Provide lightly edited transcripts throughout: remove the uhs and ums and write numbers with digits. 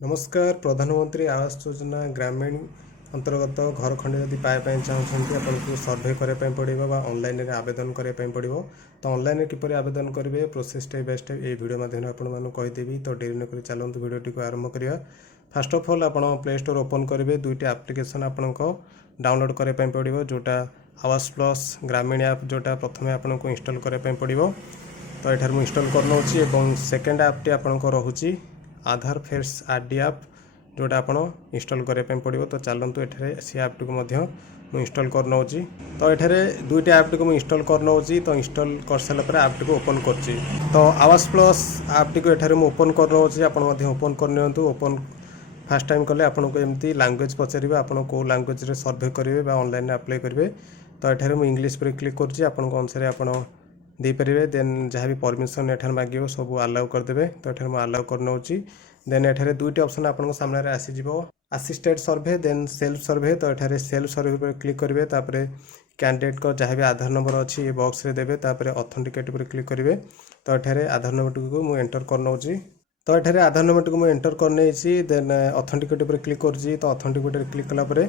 नमस्कार। प्रधानमंत्री आवास योजना ग्रामीण अंतर्गत घर खंडे जदि पाइबा चाहते आपको सर्भे करने पड़ो ऑनलाइन रे आवेदन करने पड़ो। तो ऑनलाइन किपर आवेदन करेंगे प्रोसेस स्टेप बाय स्टेप ये वीडियो माध्यम आपको कहीदेवी। तो डेरी नक चलते वीडियो को आरंभ करिया। फास्ट ऑफ ऑल आप प्ले स्टोर ओपन करेंगे दुईट एप्लिकेशन आपको डाउनलोड करने पड़ो जोटा आवास प्लस ग्रामीण ऐप जोटा प्रथम आपको इंस्टॉल करने पड़ो। तो ये मुझे इंस्टॉल कर सेकेंड ऐपटी आपको रोचे आधार फेस आरडी ऐप जोटा आप इंस्टॉल करने पड़ो। तो चलतु ये सी ऐप को इंस्टॉल कर नौची। तो ये दुईट ऐप को इंस्टॉल कर नौची। तो इंस्टॉल कर सारापर ऐप को ओपन कर। तो आवास प्लस ऐप को ये ओपन कर नौची। आप ओपन कर ओपन फास्ट टाइम कले आपको एमती लैंग्वेज पचारे आपको कौ लैंग्वेज सर्भे करेंगे ऑनलाइन अप्लाई करेंगे। तो ये मुझे इंग्लीश पर क्लिक कर अनुसार आप देपारे। देन जहाँ भी परमिशन एठार मांगे सब आलाउ करदे। तो ये मुझे आलाउ कर नौची। देन ये दुईट ऑप्शन आपको सामने आसीज assisted survey then self survey. तो ये सेल्फ सर्भे पर क्लिक करेंगे। तापर कैंडिडेट को जहाँ भी आधार नंबर अच्छी ये बॉक्स रे देवे। तापर ऑथेंटिकेट पर क्लिक करेंगे। तो ये आधार नंबर को मुझे एंटर कर नौची। तो ये आधार नंबर को मुझे एंटर कर नहीं। देन ऑथेंटिकेट पर क्लिक कर। तो ऑथेंटिकेट क्लिक कलापर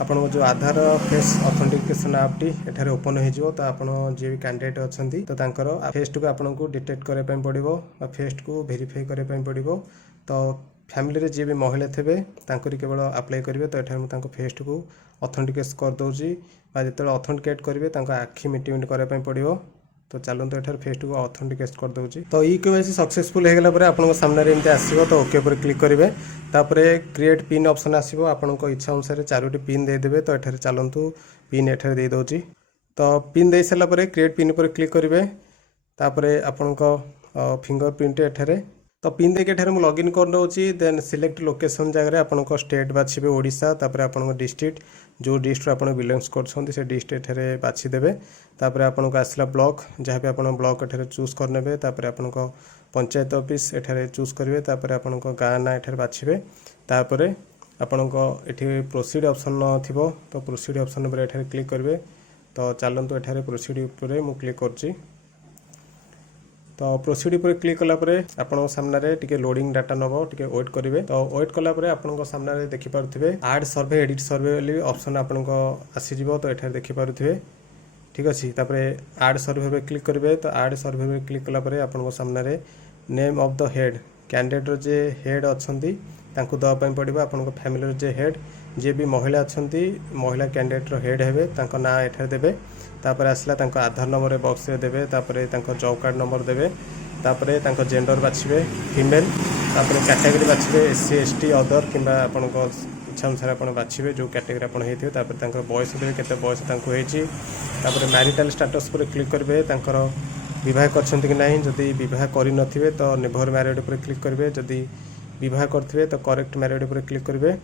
आपन जो आधार फेस ऑथेंटिकेशन ऐप टी एठारे ओपन हो। तो आप जी कैंडिडेट अच्छा तो फेस को आपको डिटेक्ट करने पड़ो फेस को वेरीफाई करने पड़ो। तो फैमिली रे जी भी महिला थे केवल अप्लाई करेंगे। तो ये फेस को ऑथेंटिकेट कर दूसरी जो ऑथेंटिकेट करेंगे आखि मिटी करने पड़ो। तो चलते ये फेस को ऑथेंटिकेट कर दूसरी। तो केवाईसी सक्सेसफुल हो गला आपन सामने एमती आसो। तो ओके पर क्लिक करेंगे। तापर क्रिएट पिन ऑप्शन आसो आपण इच्छा अनुसार 4टी पिन देदेवे। तो ये चलतु पिन एठार दे दूची। तो पिन दे सारापर क्रिएट पिन पर क्लिक करेंगे। तापर आपण फिंगर प्रिंट एठारे तो पिन देके मुझे लॉगिन कर नौची। देन सिलेक्ट लोकेशन जगह आपको स्टेट बाछे ओडिशा। तापर आपन डिस्ट्रिक्ट जो डिस्ट्रिक्ट आप बिलोंग्स कर से डिस्ट्रिक्ट एठारे बाछीदेवे। तापर आपको आसला ब्लॉक जहाँ भी आप ब्लॉक एठारे चूज करने। तापर आपको पंचायत ऑफिस एठारे चूज करेंगे। तापर आपको गाँ ना एठारे बाछिबे। तापर आपको ये प्रोसीड ऑप्शन थी। तो प्रोसीड ऑप्शन पर एठारे क्लिक करेंगे। तो चलतु एठारे प्रोसीड पर मुझे क्लिक कर। तो प्रोसीड पर क्लिक कलापर आपन सामने टिके लोडिंग डाटा नब टिके वेट करेंगे। तो वेट कलापर आपन सामने देखिपे आड सर्भे एडिट सर्भे ऑप्शन आपको आसीज। तो ये देखिपे ठीक अच्छे। तापर आड सर्भे पर क्लिक करेंगे। तो आड सर्भे पर क्लिक कलापर आपन सामने name of the head candidate J head अच्छा दवाई पड़ो। आपन फैमिली जे हेड जी भी महिला अच्छा महिला कैंडिडेट हेड हे ना एठार देवे। तापर आसला आधार नंबर बॉक्स रे देवे। तापर जॉब कार्ड नंबर देवे। तापर जेंडर बाछिबे फीमेल। तापर कैटेगरी बाछिबे एससी एसटी अदर किंबा आपन इच्छा अनुसार आप बाछिबे जो कैटेगरी आप होइथिबे। तापर बयस देवे केते बयस होइछि। तापर मैरिटल स्टेटस पर क्लिक करेंगे विवाह करछन्ति कि नहीं। जदि विवाह करि नथिबे तो नेभर मैरिड पर क्लिक करेंगे। जदि विवाह करथिबे तो करेक्ट मैरिड पर क्लिक करेंगे।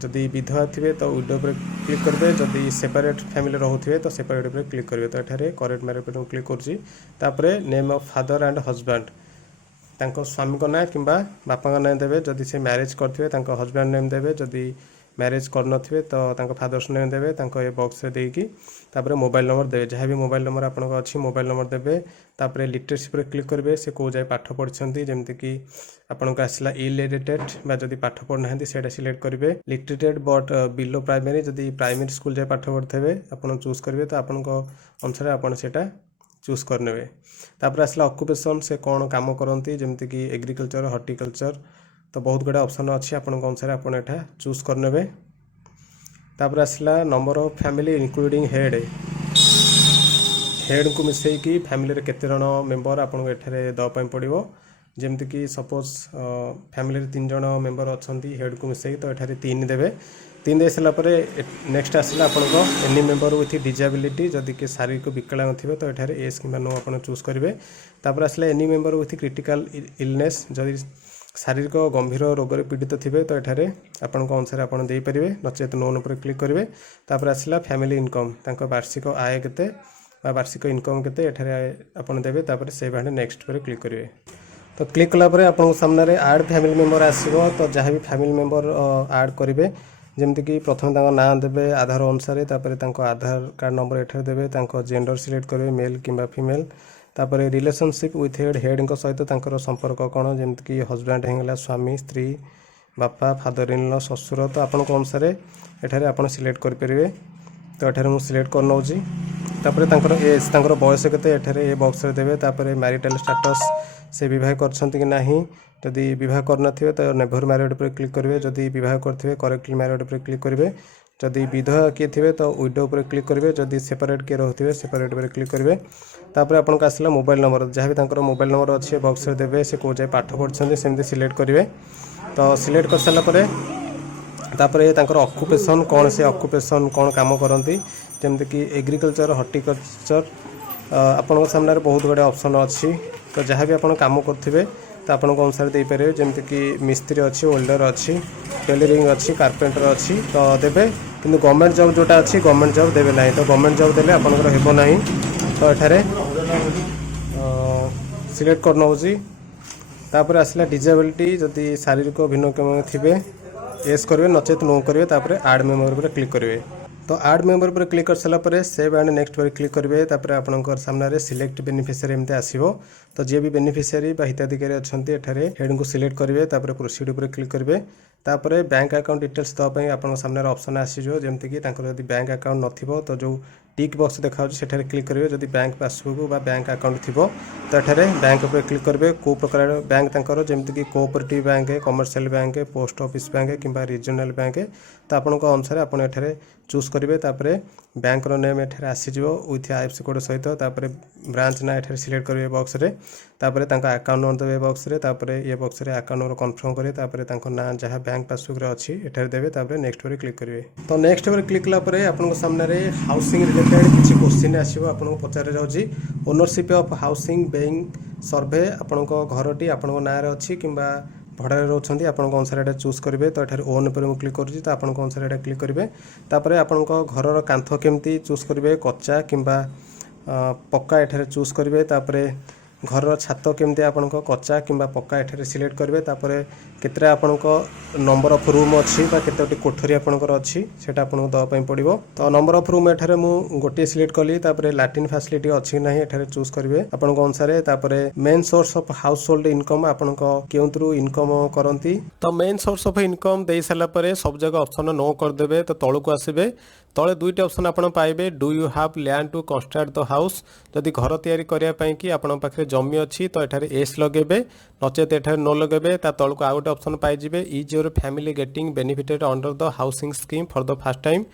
जदि विधवा थे तो विडो पर क्लिक करेंगे। जदि सेपरेट फैमिली रोथे तो सेपरेट पर क्लिक करेंगे। तो ये करेक्ट मैरिड पर क्लिक कर। Name of father and husband स्वामी का ना कि बापा ना देवे। जदि से मैरिज करथिबे हजबैंड नेम देवे। जदि मैरिज करन तो फादर्स नेम देवे ये बॉक्स रे देकी। तापर मोबाइल नंबर देवे जहाँ भी मोबाइल नंबर आपको अच्छी मोबाइल नंबर देवे। तापर लिटरेसी पर क्लिक करेंगे से कौ जाए पाठ पढ़ी जमती कि आपको आसला इलिटरेट जदि पाठ पढ़ना से सिलेक्ट करेंगे। लिटरेटेड बट बिलो प्राइमरी जदि प्राइमरी स्कूल जाए पाठ पढ़ते आप चूज करेंगे। तो आपन अनुसार आप चूज करने। तापर आसला ऑक्युपेशन से कौन काम करती जमती कि एग्रीकल्चर हॉर्टिकल्चर। तो बहुत गुड़ा ऑप्शन अच्छी आपन अनुसार आप चूज करने। तापर आसला number of family including head head को मिसेकी फैमिली रे केते जण मेंबर आपको एठारे दवाई पड़ो। जमती कि सपोज फैमिली रे 3 जण मेंबर अच्छा हेड को मिसेकी। तो ये 3 देवे। 3 दे सारापर नेक्स्ट आसला आपको एनी मेंबर विथ डिजेबिलिटी जदि कि शारीरिक विकलांग थे तो ये एस कि नो आप चूज करेंगे। तापर आसला any member with critical illness जदि शारीरिक गंभीर रोग पीड़ित थे तो ये आपण अनुसार आप देपारे नचेत नोन पर क्लिक करेंगे। तापर आसला फैमिली इनकम वार्षिक आय केते वार्षिक इनकम केते आपन देवे। तापर सेव एंड नेक्स्ट पर क्लिक करेंगे। तो क्लिक कलापर आपन सामने ऐड फैमिली मेंबर आसो। तो जहाँ भी फैमिली मेंबर ऐड करेंगे जमती कि प्रथम ना देवे आधार अनुसार। तापर आधार कार्ड नंबर एठार देवे। जेंडर सिलेक्ट करेंगे मेल किंबा फीमेल। तापर रिलेशनशिप विथ हेड हेड सहित संपर्क कौन जमती कि हजबैंड होगा स्वामी स्त्री बापा फादर इन लॉ ससुर तो आपन अनुसार एठारे आपण सिलेक्ट करेंगे। तो एठारे मु सिलेक्ट कर नौची तापर तांकर एज तांकर बयस केते एठारे ए बॉक्स रे देबे। तापर मैरिटल स्टेटस से विवाह करछंती कि नाही, जदि विवाह करनथिबे तो नेभर मैरिड पर क्लिक करेंगे, जदि विवाह करथिबे करेक्टली मैरिड पर क्लिक करेंगे, जदि विधवा किए थे तो विडो पर क्लिक करेंगे, जदि सेपरेट किए रोथे सेपरेट पर क्लिक करेंगे। तापर आपन को आसला मोबाइल नंबर जहाँ भी तांकर मोबाइल नंबर अच्छे बॉक्स रे देबे, से को जाय पाठ पढ़छंती सेमती सिलेक्ट करेंगे। तो सिलेक्ट कर सारा परे तापर तांकर ऑक्युपेशन कौन से ऑक्युपेशन कौन काम करती जमती कि एग्रीकल्चर हॉर्टिकल्चर आपन सामने बहुत गुड़े ऑप्शन अच्छी। तो जहाँ भी आप काम करेंगे तो आपन अनुसार दे पारे जमती कि मिस्त्री अच्छी, वेल्डर अच्छी, टेलरिंग अच्छी, कारपेंटर अच्छी तो देवे। किंतु गवर्नमेंट जॉब जोटा अच्छी गवर्नमेंट जॉब देवे ना, तो गवर्नमेंट जॉब देले आपनकर हेबो नाही। तो एठारे सिलेक्ट कर नौची तापर आसला डिजेबिलिटी जदि शारीरिक भिन्नक्षम थिबे एस करेंगे, नचेत नो करेंगे। तापर आड मेम्बर पर क्लिक करेंगे। तो आड मेम्बर पर क्लिक कर सारा पर सेव एंड नेक्स्ट पर क्लिक करेंगे। तापर आपनकर सामने सिलेक्ट बेनिफिशियरी एमती आसीबो। तो जे भी बेनिफिशियरी बा हिताधिकारी अछंती एठारे हेड को सिलेक्ट करेंगे। तापर प्रोसीड पर क्लिक करेंगे। तापर बैंक अकाउंट डिटेल्स दवाई आपन सामने ऑप्शन आसीजो, जमती कि तांकर यदि बैंक अकाउंट नथिबो तो जो टिक बॉक्स देखा सेठारे क्लिक करेंगे। जदि बैंक पासबुक बा बैंक अकाउंट थिबो तो एठारे बैंक पर क्लिक करेंगे। को प्रकार बैंक तांकर जमती कि cooperative bank, commercial bank, post office bank किंबा रीजनल बैंक तो आपन को अनुसार आपन एठारे चूज करेंगे। तापर बैंक रो नेम एठारे आसीजो विथ आईएफएससी कोड सहित। तापर ब्रांच ना एठारे सिलेक्ट करेंगे बॉक्स रे। तापर तांका अकाउंट नंबर देबे बॉक्स रे। तापर ये बॉक्स रे अकाउंट नंबर कंफर्म करेंगे। तापर तांको ना जहां बैंक पासबुक रे अछि एठारे देबे। तापर नेक्स्ट पर क्लिक करेंगे। तो नेक्स्ट पर क्लिक कला परे आपन को सामने रे हाउसिंग रिलेटेड किछि क्वेश्चन आसीबो। आपन को पचारे जाउची ओनरशिप ऑफ हाउसिंग बेइंग सर्वे आपन को घरटी आपन को ना रे अछि किंबा भड़ा रोचंती आपन को अनुसार एटा चूज करेंगे। तो एठारे ओन पर क्लिक करूची तो आपन को अनुसार एटा क्लिक करेंगे। तापर आपन को घर कांथ केमती चूज करेंगे, कच्चा किंबा पक्का एठारे चूज करेंगे। तापर घर छात केमती आपन को कच्चा किंबा पक्का एठारे सिलेक्ट करेंगे। तापर केतरा आपन को नंबर ऑफ रूम अच्छी बा केतोटी कोठरी आपनकर अच्छी सेटा आपन को दवा पई पड़िबो। तो नंबर ऑफ रूम एठारे मु गोटे सिलेक्ट कली। तापर लैट्रिन फैसिलिटी अच्छी नाही एठारे चूज करेंगे आपन को अनुसार। तापर main source of house hold income आपन को केउंतरु इनकम करंती। तो मेन सोर्स ऑफ इनकम दे साला परे सब जगह ऑप्शन नो कर देबे। तो तळु को आसीबे तले दुईटा ऑप्शन आपन पाइबे। Do you have land to construct the house जदि घर तैयारी करिया पई कि आपन पाखरे जमी अच्छी तो एठारे एस लगेबे, नचेत एठारे नो लगेबे। ता तळु को आ गोटे ऑप्शन पाइ जिबे is your family getting benefited under the housing scheme for the first time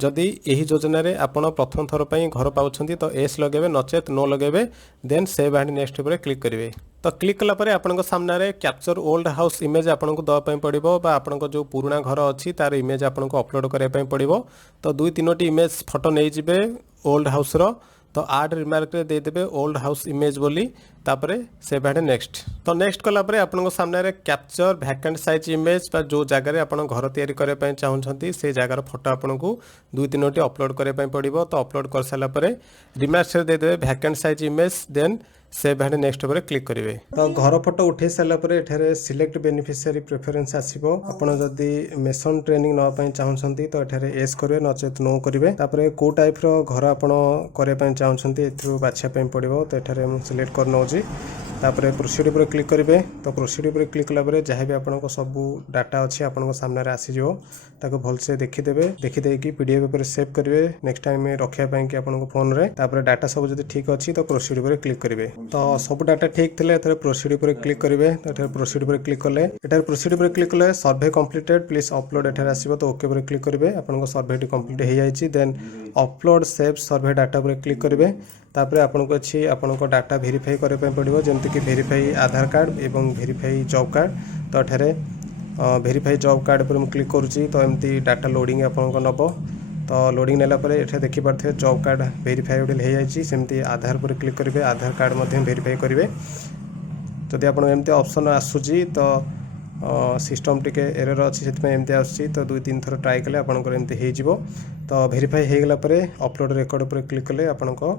जदि यही योजना रे आपण प्रथम थर पई घर पाउछंती तो एस लगेबे, नचेत नो लगेबे। देन सेव एंड नेक्स्ट पर क्लिक करेंगे। तो क्लिक कला परे आपन को सामने रे कैप्चर ओल्ड हाउस इमेज आपन को दवा पई पड़िबो बा आपन को जो पुराना घर अछि तार इमेज आपन को अपलोड करिया पई पड़िबो। तो दुई तीनोटी इमेज फोटो नै जिबे ओल्ड हाउस रो। तो आड रिमार्क रे दे देबे ओल्ड हाउस इमेज बोली। तापरे सेव एंड नेक्स्ट। तो नेक्स्ट कला परे आपन को सामने रे कैप्चर वैकेंट साइज इमेज बा जो जगह रे आपन घर तैयारी करे पई चाहुछंती से जगह रो फोटो आपन को दुई तीनोटी अपलोड करे पई पड़िबो। तो अपलोड कर साला परे रिमार्क रे दे देबे vacant size image. Then save and next पर क्लिक करेंगे। तो घर फोटो उठे सारा पर एठारे सिलेक्ट बेनिफिशियरी प्रेफरेंस आसीबो। आपण जदि मेसन ट्रेनिंग नवा पई चाहुछंती तो एठारे एस करेंगे, नचेत नो करेंगे। तापर को टाइप रो घर आपण करे पई चाहुछंती एथु बाछिया पई पड़िबो। तो एठारे हम सिलेक्ट कर नौजी। तापर प्रोसीड पर क्लिक करेंगे। तो प्रोसीड पर क्लिक कला परे जहाँ भी आपन को सब डाटा अच्छी आपन को सामने आसी जो ताको भलसे देखिदेबे। देखिदे कि पीडीएफ पर सेव करेंगे नेक्स्ट टाइम रखिया पई कि आपन को फोन रे। तापर डाटा सब जदि ठीक अच्छी तो प्रोसीड पर क्लिक करेंगे। तो सब डाटा ठीक थिले एथरे प्रोसीड पर क्लिक करेंगे। तो एथरे प्रोसीड पर क्लिक कले एथरे प्रोसीड पर क्लिक कले सर्वे कंप्लीटेड प्लीज अपलोड एथरे आसीबो। तो ओके पर क्लिक करेंगे। आपन को सर्वे कंप्लीट हो जाइछि। देन अपलोड सेव सर्वे डाटा पर क्लिक करेंगे। तापर आपन को अछि आपन को डाटा वेरीफाई करे पय पड़िबो जेमति कि वेरीफाई आधार कार्ड एवं वेरीफाई जॉब कार्ड। तो एठारे वेरीफाई जॉब कार्ड पर क्लिक करूची। तो एमती डाटा लोडिंग आपन को नबो। तो लोडिंग नेला परे एठे देखि पारथे जॉब कार्ड वेरीफाई हो जाइछि। सेमती आधार पर क्लिक करेंगे, आधार कार्ड मध्ये वेरीफाई करेंगे। जदि आपन एमती ऑप्शन आसुची तो सिस्टम टिके एरर अच्छी से एमती आसुची। तो दुई तीन थर ट्राई कले आपन एमती हो जिवो। तो वेरीफाई हो गला परे अपलोड रेकॉर्ड पर क्लिक कले आपन को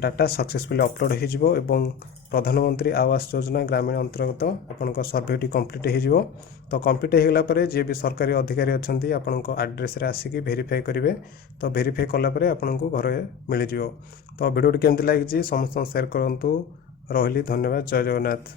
डाटा सक्सेसफुली अपलोड हो जिवो एवं प्रधानमंत्री आवास योजना ग्रामीण अंतर्गत आपन को सर्वेटी कंप्लीट हो जिवो। तो कंप्लीट हो गला परे जे भी सरकारी अधिकारी अछंती आपन को एड्रेस रे आसिकी वेरीफाई करेंगे। तो वेरीफाई कला परे आपन को घर मिल जिवो। तो वीडियो केमती लागिछि समस्त शेयर करंतु। रहिली धन्यवाद। जय जगन्नाथ।